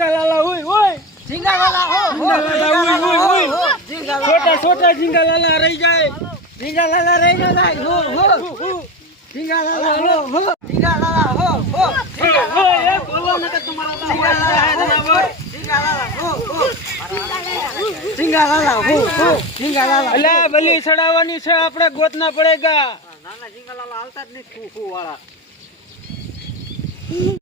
ઝીંગા લાલા હોય હોય ઝીંગા લાલા હો હો ઝીંગા લાલા હોય હોય હોય છોટા છોટા ઝીંગા લાલા રહી જાય. ઝીંગા લાલા રહી ન જાય હો હો. હુ, હુ. ઝીંગા લાલા હો હો. ઝીંગા લાલા હો. હો હોય, હોય, એ બોલો ને કે તમારા ઝીંગા લાલા હો હો. ઝીંગા લાલા હો હો. ઝીંગા લાલા હો હો. ઝીંગા લાલા અલ્યા બલી ચડાવવાની છે આપણે ગોતના પડેગા નાના ઝીંગા લાલા હાલતા જ નહીં વાળા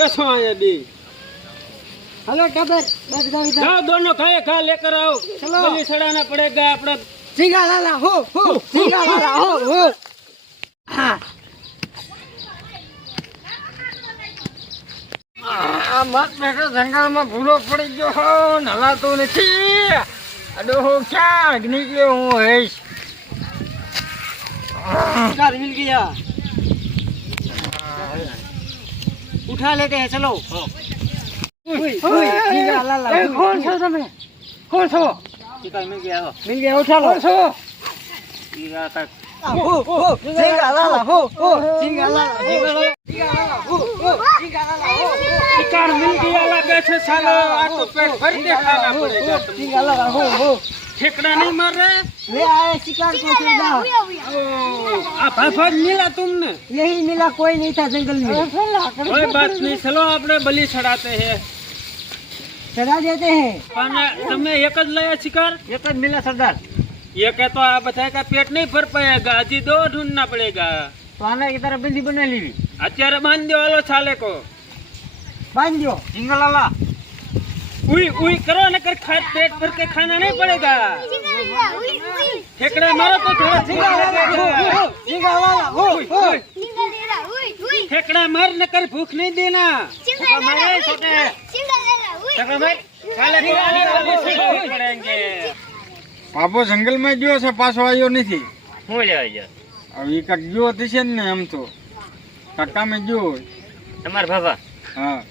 બેસો આયા બે. હલો ટબર બસ જાવી જાઓ દોનો ખાય ખા લેકર આવો. ચલો. બલી સડાના પડેગા આપણા સિંગા લાલા હો હો સિંગા લાલા હો હો. આ મત બેઠો જંગલમાં ભૂલો પડી ગયો હો નલાતો નથી. અડો હો ક્યાં નીકળ્યો હું હઈશ. મિલ ગયા. उठा लेते हैं चलो कौन सो तुम्हें कौन सो मिल गया मिल गया उठा लो सो हो हो हो हो हो यार मिलती वाला है साला आपको पेट भर के खाना पड़ेगा ठीक है लगा हो हो। ठेकड़ा नहीं मार रहे? ले आए शिकार को सीधा आप फ़सल मिला तुमने? यही मिला कोई नहीं था जंगल में। कोई बात नहीं चलो आपने बलि चढ़ाते हैं। चढ़ा देते हैं। तुमने एक कद लाया शिकार? एक कद मिला सरदार। ये कह तो आप बताएगा पेट नहीं भर पाएगा अजी दो ढूंढना पड़ेगा। तो आना इधर तरफ़ बिंदी बना ली। અત્યારે बाँध दो वालों ચાલે को। બાંધ્યો. સિંગલાલા ઉઈ ઉઈ કરો ને કર ખાટ પેટ પર કે ખાના નહીં પડેગા. ઠેકડા મારો તો થોડા સિંગલાલા સિંગલાલા ઉઈ ઉઈ. ઠેકડા માર ને કર ભૂખ નહીં દેના સિંગલાલા જંગલમાં ગયો છે પાછો આવ્યો નથી. હું લેવા ગયો ગયો હતી છે ને એમ તો. કાકા મેં ગયો. તમારા બાબા હા.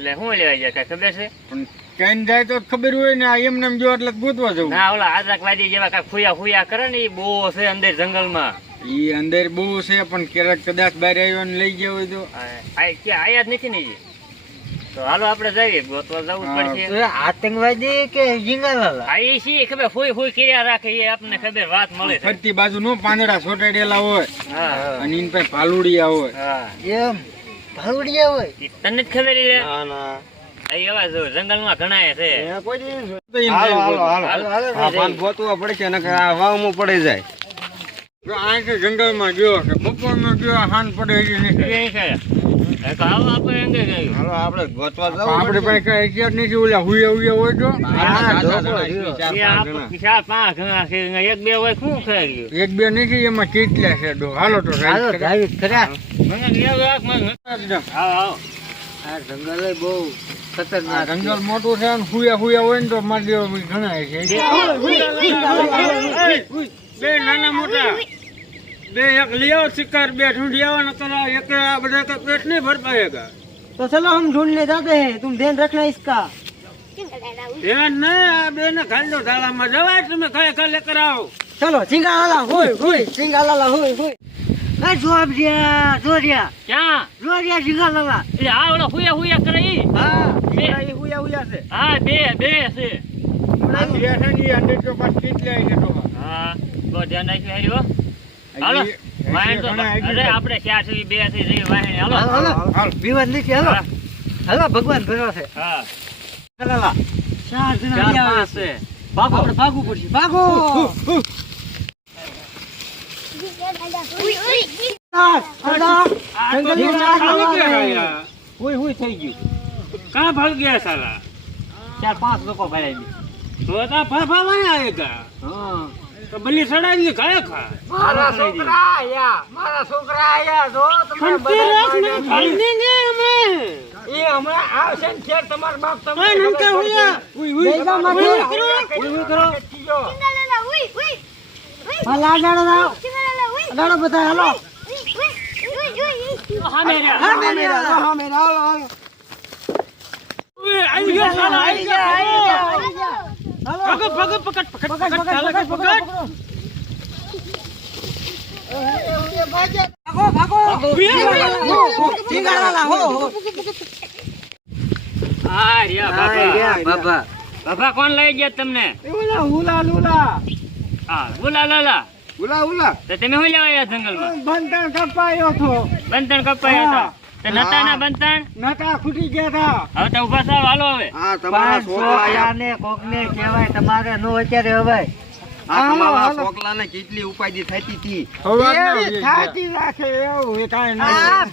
એટલે શું લેવા જાય કાંઈ ખબર છે? પણ કઈ જાય તો ખબર હોય ને એમને એમ જો એટલે ગોતવા જવું. ના ઓલા આતંકવાદી જેવા કાંઈ ખુયા ખુયા કરે ને એ બહુ છે અંદર જંગલમાં એ અંદર બહુ છે પણ ક્યારેક કદાચ બહાર આવ્યો ને લઈ ગયો હોય તો. ક્યાં? આયા જ નથી ને તો હાલો આપણે જઈએ. ગોતવા જવું પડશે. આતંકવાદી કે જિંગાલાલા હા એ શી? ખબર ફોઈ ફોઈ કર્યા રાખે એ આપણને ખબર વાત મળે ફરતી બાજુ નો પાંદડા છોટાડેલા હોય. અને એની પાસે પાલુડિયા હોય. એમ? ભરૂડિયા હોય. તને જ ખબર ના ના. એવા માં જંગલમાં ઘણા છે. કોઈ પડે છે વાવમાં પડે જાય. જો આ હોય એક બે નથી એમાં કેટલા છે હાલો તો જંગલ બહુ ખતરનાક મોટું છે ને હુયા હોય ને તો મારી દેવા ઘણા છે બે નાના મોટા બે એક લઈ આવો શિકાર બે ઢૂંઢી આવો ને કરો એક આ બધા का पेट नहीं भर पाएगा तो चलो हम ढूंढने जाते हैं तुम ध्यान रखना इसका ધ્યાન ના આ બે ને ખાલી દો ધાડામાં જવાય તમે ખાય ખા લેકર આવો चलो सिंगा लाला हुई हुई सिंगा लाला हुई हुई ए जोब दिया जो दिया ક્યાં जो दिया सिंगा लाला એટલે આ ઓલા હુયા હુયા કરે ઈ हाँ બે એ હુયા હુયા છે હા બે બે છે અંદર તો પાછું કેટલાય છે તો ધ્યાન રાખ્યું હારી હાલો વાહન તો અરે આપણે ચાર સુધી બેથી રહી વાહન હાલો હાલો હાલો વિવાદ લીધી હાલો હાલો ભગવાન ભરો છે હા લાલા ચાર જણા ચાર છે ભાગો આપણે ભાગવું પડશે ભાગો. ગયા થઈ ગયું કા ભાગ ગયા સાલા ચાર પાંચ લોકો ભરાઈ તો તો ફાફા વાય આયેગા હા બલી સડાવી ખાય. ખા છોકરા આયા તમે બધા એ હમણા આવશે ને ખેર તમાર બાપ તમે હાલો. પકડ, પકડ, પકડ, પકડ, પકડ, ચાલો, પકડ. ભાગો, ભાગો. હો, હો, હો, હો. આ રહ્યા બાબા. બાબા કોણ લઈ ગયા તમને ઓલા, હુલા, લુલા. હા ઉલા લાલા ઉલા ઉલા તો તમે શું લેવા આવ્યા જંગલમાં બંધન કપાયો હતો બંધન કપાયા હતા તો નતા ના બંધન નકા ખૂટી ગયા હતા હવે તો ઊભા થાવ હાલો હવે. હા તમારા તમારા છોકરાને કેટલી ઉપાધિ થતી નો એવી થાતી રાખે એવું કાંઈ ના